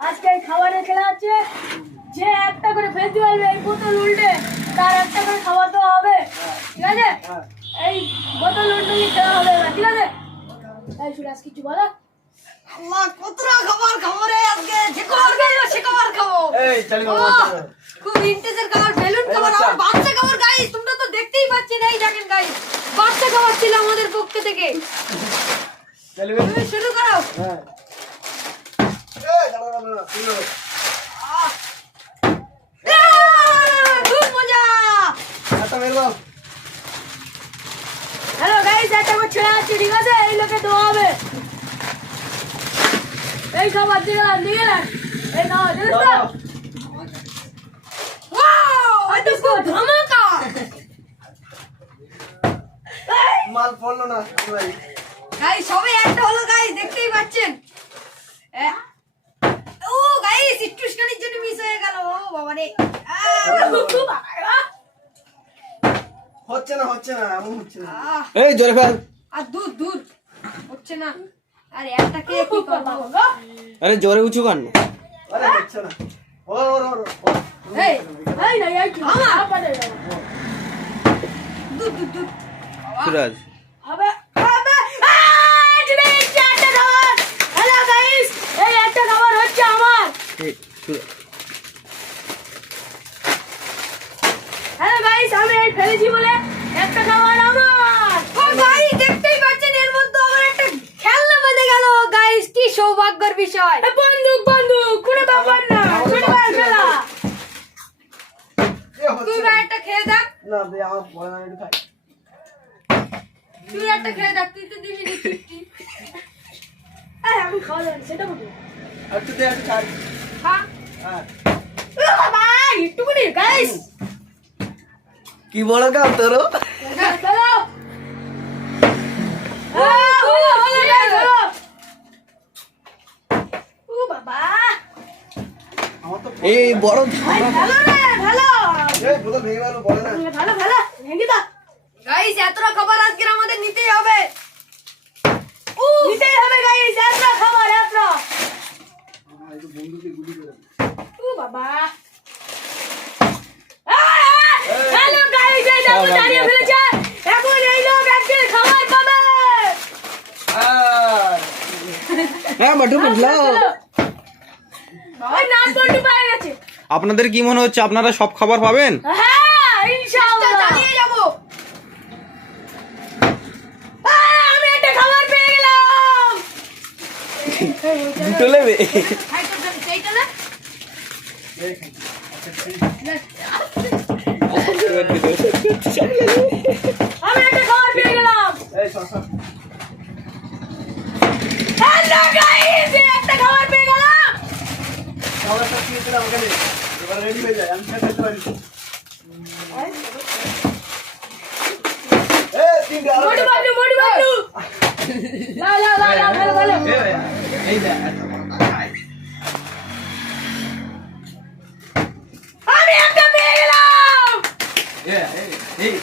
আজকে এই খাবারের খেলা আছে, যে একটা করে ফেলতে পারবে এই বোতল উল্টে তার একটা করে খাবার দেওয়া হবে, ঠিক আছে? এই বোতল উল্টে খেলা হবে, ঠিক আছে? এই সুরাজ কিছু বলো। আল্লাহ কতটা খাবার খাবো রে আজকে, যে খাবার খাবো সে খাবার খাবো। এই চলি বাবা, খুব ইন্টেন্সের খাবার, বেলুন খাবার, আমার বাচ্চা খাবার গাইস, তোমরা তো দেখতেই পাচ্ছেন। এই দেখেন গাইস, বাচ্চা খাবার ছিল আমাদের পক্ষ থেকে। চলি তুমি শুরু করো। হ্যাঁ এই দাঁড়া না শুরু খুব মজা। আটা মেরে দাও। হ্যালো গাইস, একটা করে ছেড়ে আছে, ঠিক আছে? এই লোকে দেওয়া হবে। এই খাবার দিয়ে গেলাম, দিয়ে গেলাম। এই খাবার দিস তো। ওয়াও, এটা খুব ধামাকা। মাল পড়লো না ভাই। গাইস সবে একটা হলো গাইস, দেখতেই পাচ্ছেন। ও গাইস একটুখানির জন্য মিস হয়ে গেল। ও বাবা রে, হচ্ছে না এমন হচ্ছে না। এই জোরে ফেল। আর দূর দূর হচ্ছে না। আরে একটা কে কি করবো? আরে জোরে উঁচু কর না। আরে হচ্ছে না। ও এই এই না, এই কি আমার দূর দূর দূর। সুরাজ হবে হবে। এই একটা খাবার। হ্যালো গাইস, এই একটা খাবার হচ্ছে আমার। এই সুরাজ হ্যালো গাইস, আমি এই ফেলেছি বলে একটা খাবার আমার। ও ভাই দেখতেই পাচ্ছেন, এর মধ্যে আমার একটা খেলনা বেঁধে গেল। গাইস কি সৌভাগ্যের বিষয়। বন্দুক বন্দুক কোনো ব্যাপার না, ছোট ভাই খেলা। তুই ভাই একটা খেয়ে দেখ, না বে আমার পড়া না একটু খাই। তুই একটা খেয়ে দেখ, তুই তো দিবি নি চুক্তি। এই আমি খাওয়া যাবে না, সেটা বলি। আর একটু দে একটু খাই। খা। হ্যাঁ ও বাবা, একটুখানি গাইস। কি বড় কাম তোর? চলো। হলো হলো গাইস, হলো। ও বাবা, আমার তো এই বড় ভাই ভালো রে, ভালো এই বোতল ভেঙে গেল বলে না। ভালো ভালো ভেঙে দাও। গাইস এতটা খাবার আজকে আমাদের নিতেই হবে। নিতেই হবে গাইস, এত খাবার এত। একটু বন্ধুকে গুলি করে। ও বাবা, হ্যালো গাইস, এই দেখো দাঁড়িয়ে ফেলেছে। এখন এই লোক একদিন খাবার পাবে। হ্যাঁ বাটু বুঝলাম। ওই নাম বন্ধু পেয়ে গেছে। আপনাদের কি মনে হচ্ছে আপনারা সব খাবার পাবেন? হ্যাঁ ইনশাআল্লাহ চালিয়ে যাবো। আমি একটা খাবার পেয়ে গেলাম। দুটো নেবে? খাই তো দেন সেইটা না। এই খাই। আচ্ছা ঠিক। আমি একটা খাবার পেয়ে গেলাম। এই সসা হ্যালো গাইস, একটা খাবার পেয়ে গেলাম। খাবারটা দিয়ে দিলাম ওখানে। এবার রেডি হয়ে যায়, আমি খেতে পারি। এই তিনটে আরো মোটু বাবলু, মোটু বাবলু। লাও লাও লাও লাও, ভালো ভালো। এই দেখ আমি একটা পেয়ে গেলাম। এই